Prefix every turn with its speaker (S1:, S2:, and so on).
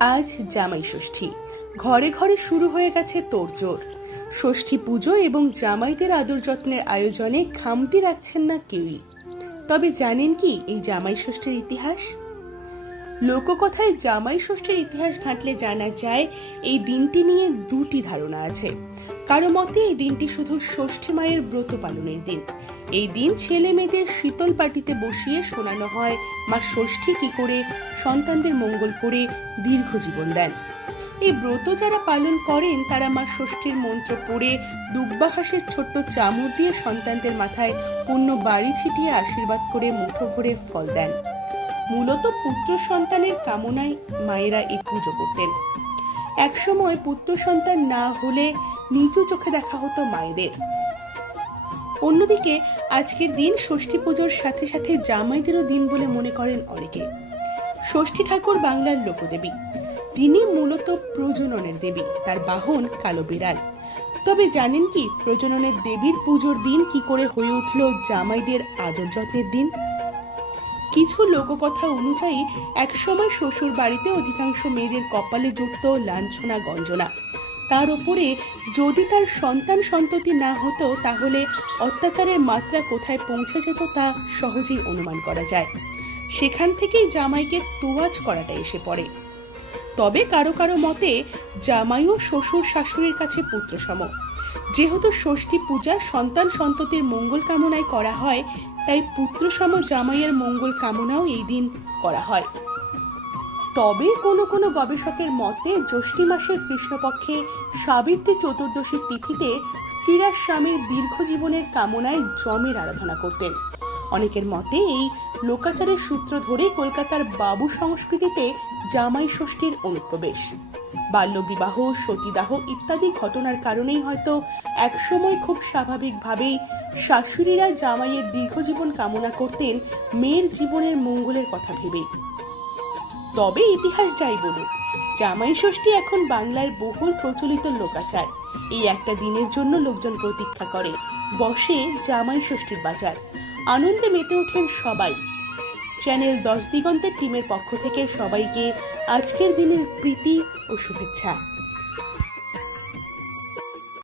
S1: আজ জামাই ষষ্ঠী। ঘরে ঘরে শুরু হয়ে গেছে তোড়জোড় ষষ্ঠী পুজো এবং জামাইদের আদর যত্নের আয়োজনে খামতি রাখছেন না কেউই। তবে জানেন কি এই জামাই ষষ্ঠীর ইতিহাস? লোককথায় জামাই ষষ্ঠীর ইতিহাস ঘাঁটলে জানা যায়, এই দিনটি নিয়ে দুটি ধারণা আছে। কারও মতে এই দিনটি শুধু ষষ্ঠী মায়ের ব্রত পালনের দিন। এই দিন ছেলে মেয়েদের শীতল পাটিতে বসিয়ে শোনানো হয় মা ষষ্ঠী কি করে সন্তানদের মঙ্গল করে দীর্ঘ জীবন দেন। এই ব্রত যারা পালন করেন, তারা মা ষষ্ঠীর মন্ত্র পড়ে দুব্বা ঘাসের ছোট্ট চামড় দিয়ে সন্তানদের মাথায় পূর্ণ বাড়ি ছিটিয়ে আশীর্বাদ করে মুঠো ভরে ফল দেন। মূলত পুত্র সন্তানের কামনায় মায়েরা এই পুজো করতেন। একসময় পুত্র সন্তান না হলে নিচু চোখে দেখা হতো মায়েদের। অন্যদিকে, আজকের দিন ষষ্ঠী পুজোর সাথে সাথে জামাইদেরও দিন বলে মনে করেন অনেকে। ষষ্ঠী ঠাকুর বাংলার লোকদেবী তিনি মূলত প্রজননের দেবী, তার বাহন কালো বিড়াল। তবে জানেন কি, প্রজননের দেবীর পুজোর দিন কি করে হয়ে উঠল জামাইদের আদর যত্নের দিন? কিছু লোককথা অনুযায়ী, একসময় শ্বশুর বাড়িতে অধিকাংশ মেয়েদের কপালে জুটত লাঞ্ছনা, গঞ্জনা। তার উপরে যদি তার সন্তান সন্ততি না হতো, তাহলে অত্যাচারের মাত্রা কোথায় পৌঁছে যেত তা সহজেই অনুমান করা যায়। সেখান থেকেই জামাইকে তোয়াজ করাটা এসে পড়ে। তবে কারও কারও মতে, জামাইও শ্বশুর শাশুড়ির কাছে পুত্রসম। যেহেতু ষষ্ঠী পূজা সন্তান সন্ততির মঙ্গল কামনায় করা হয়, তাই পুত্রসম জামাইয়ের মঙ্গল কামনাও এই দিন করা হয়। তবে কোনো কোনো গবেষকের মতে, জ্যৈষ্ঠী মাসের কৃষ্ণপক্ষে সাবিত্রী চতুর্দশীর তিথিতে স্ত্রীরা স্বামীর দীর্ঘ জীবনের কামনায় জমের আরাধনা করতেন। অনেকের মতে, এই লোকাচারের সূত্র ধরে কলকাতার বাবু সংস্কৃতিতে জামাই ষষ্ঠীর অনুপ্রবেশ। বাল্যবিবাহ, সতীদাহ ইত্যাদি ঘটনার কারণেই হয়তো একসময় খুব স্বাভাবিকভাবেই শাশুড়িরা জামাইয়ের দীর্ঘ জীবন কামনা করতেন মেয়ের জীবনের মঙ্গলের কথা ভেবেই তবে ইতিহাস যাই বলুক, জামাই ষষ্ঠী এখন বাংলার বহুল প্রচলিত লোকাচার। এই একটা দিনের জন্য লোকজন প্রতীক্ষা করে, বসে জামাই ষষ্ঠীর বাজার। আনন্দে মেতে ওঠেন সবাই। চ্যানেল দশ দিগন্তের টিমের পক্ষ থেকে সবাইকে আজকের দিনের প্রীতি ও শুভেচ্ছা।